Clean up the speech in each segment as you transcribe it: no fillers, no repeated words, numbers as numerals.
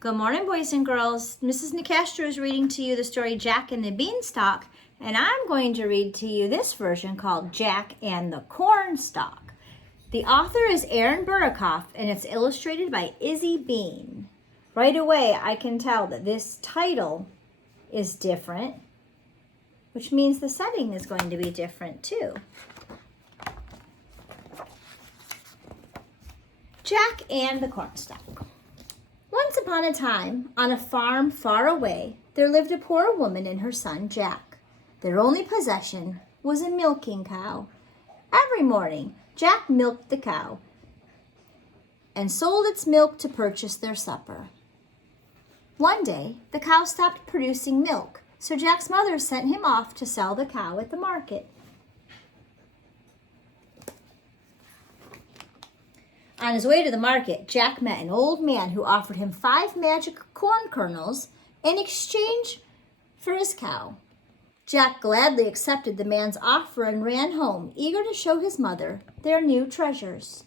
Good morning, boys and girls. Mrs. Nicastro is reading to you the story Jack and the Beanstalk, and I'm going to read to you this version called Jack and the Cornstalk. The author is Aaron Burikoff, and it's illustrated by Izzy Bean. Right away, I can tell that this title is different, which means the setting is going to be different too. Jack and the Cornstalk. Once upon a time, on a farm far away, there lived a poor woman and her son, Jack. Their only possession was a milking cow. Every morning, Jack milked the cow and sold its milk to purchase their supper. One day, the cow stopped producing milk, so Jack's mother sent him off to sell the cow at the market. On his way to the market, Jack met an old man who offered him 5 magic corn kernels in exchange for his cow. Jack gladly accepted the man's offer and ran home, eager to show his mother their new treasures.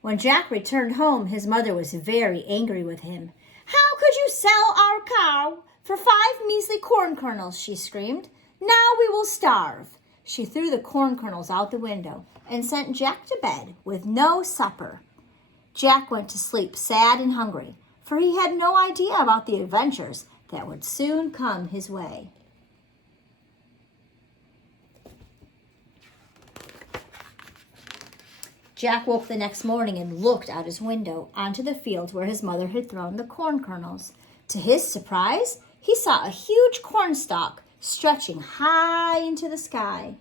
When Jack returned home, his mother was very angry with him. "How could you sell our cow for 5 measly corn kernels?" she screamed. "Now we will starve." She threw the corn kernels out the window and sent Jack to bed with no supper. Jack went to sleep sad and hungry, for he had no idea about the adventures that would soon come his way. Jack woke the next morning and looked out his window onto the field where his mother had thrown the corn kernels. To his surprise, he saw a huge cornstalk stretching high into the sky.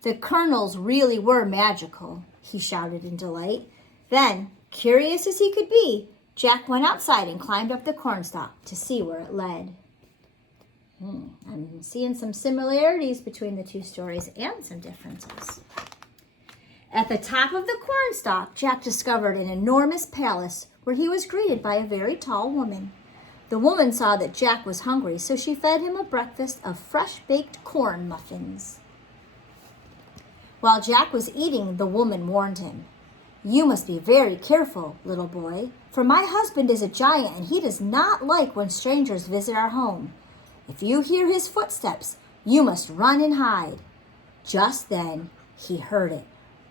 The kernels really were magical, he shouted in delight. Then, curious as he could be, Jack went outside and climbed up the cornstalk to see where it led. I'm seeing some similarities between the two stories and some differences. At the top of the cornstalk, Jack discovered an enormous palace where he was greeted by a very tall woman. The woman saw that Jack was hungry, so she fed him a breakfast of fresh-baked corn muffins. While Jack was eating, the woman warned him. "You must be very careful, little boy, for my husband is a giant and he does not like when strangers visit our home. If you hear his footsteps, you must run and hide." Just then, he heard it.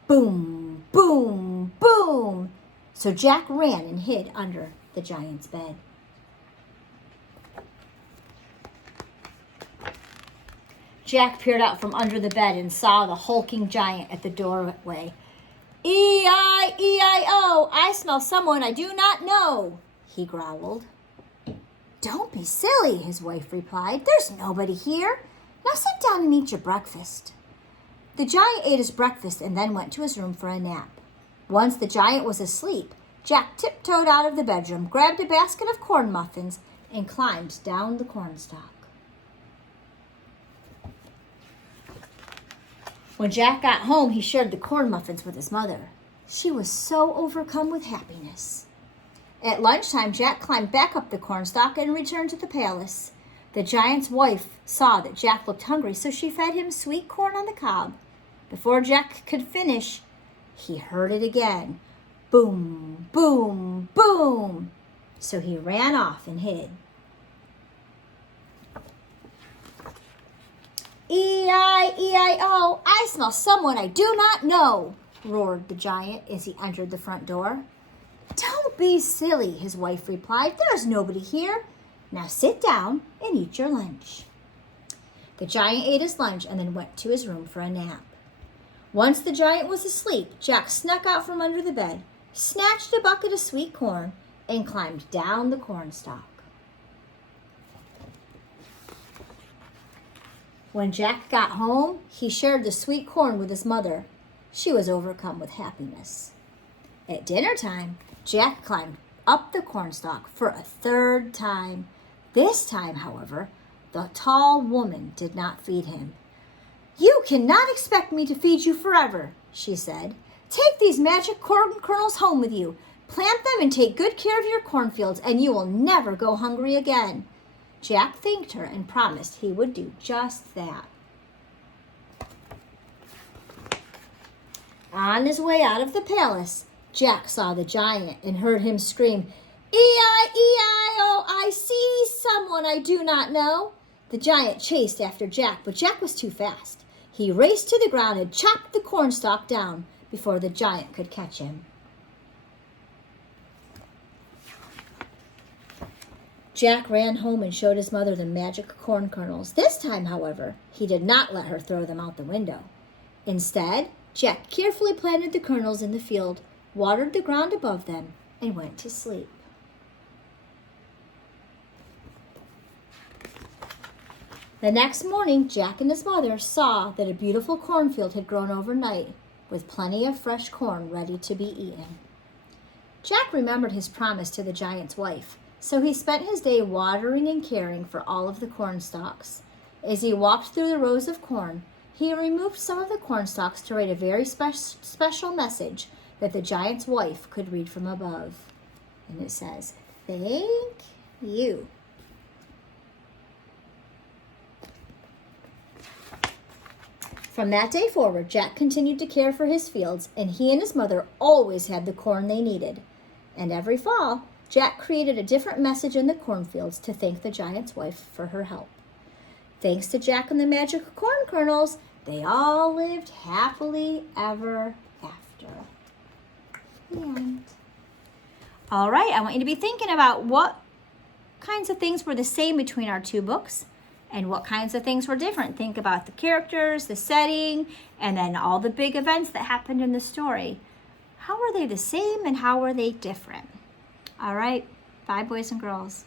Boom, boom, boom. So Jack ran and hid under the giant's bed. Jack peered out from under the bed and saw the hulking giant at the doorway. "E-I-E-I-O, I smell someone I do not know," he growled. "Don't be silly," his wife replied. "There's nobody here. Now sit down and eat your breakfast." The giant ate his breakfast and then went to his room for a nap. Once the giant was asleep, Jack tiptoed out of the bedroom, grabbed a basket of corn muffins, and climbed down the cornstalk. When Jack got home, he shared the corn muffins with his mother. She was so overcome with happiness. At lunchtime, Jack climbed back up the cornstalk and returned to the palace. The giant's wife saw that Jack looked hungry, so she fed him sweet corn on the cob. Before Jack could finish, he heard it again. Boom, boom, boom. So he ran off and hid. "E-I-E-I-O, I smell someone I do not know," roared the giant as he entered the front door. "Don't be silly," his wife replied. "There's nobody here. Now sit down and eat your lunch." The giant ate his lunch and then went to his room for a nap. Once the giant was asleep, Jack snuck out from under the bed, snatched a bucket of sweet corn, and climbed down the cornstalk. When Jack got home, he shared the sweet corn with his mother. She was overcome with happiness. At dinner time, Jack climbed up the cornstalk for a 3rd time. This time, however, the tall woman did not feed him. "You cannot expect me to feed you forever," she said. "Take these magic corn kernels home with you. Plant them and take good care of your cornfields, and you will never go hungry again." Jack thanked her and promised he would do just that. On his way out of the palace, Jack saw the giant and heard him scream, E-I-E-I-O, I see someone I do not know. The giant chased after Jack, but Jack was too fast. He raced to the ground and chopped the cornstalk down before the giant could catch him. Jack ran home and showed his mother the magic corn kernels. This time, however, he did not let her throw them out the window. Instead, Jack carefully planted the kernels in the field, watered the ground above them, and went to sleep. The next morning, Jack and his mother saw that a beautiful cornfield had grown overnight, with plenty of fresh corn ready to be eaten. Jack remembered his promise to the giant's wife, so he spent his day watering and caring for all of the corn stalks. As he walked through the rows of corn, he removed some of the corn stalks to write a very special message that the giant's wife could read from above. And it says, "Thank you." From that day forward, Jack continued to care for his fields, and he and his mother always had the corn they needed. And every fall, Jack created a different message in the cornfields to thank the giant's wife for her help. Thanks to Jack and the magic corn kernels, they all lived happily ever after. The end. All right, I want you to be thinking about what kinds of things were the same between our two books and what kinds of things were different. Think about the characters, the setting, and then all the big events that happened in the story. How were they the same and how were they different? All right, bye, boys and girls.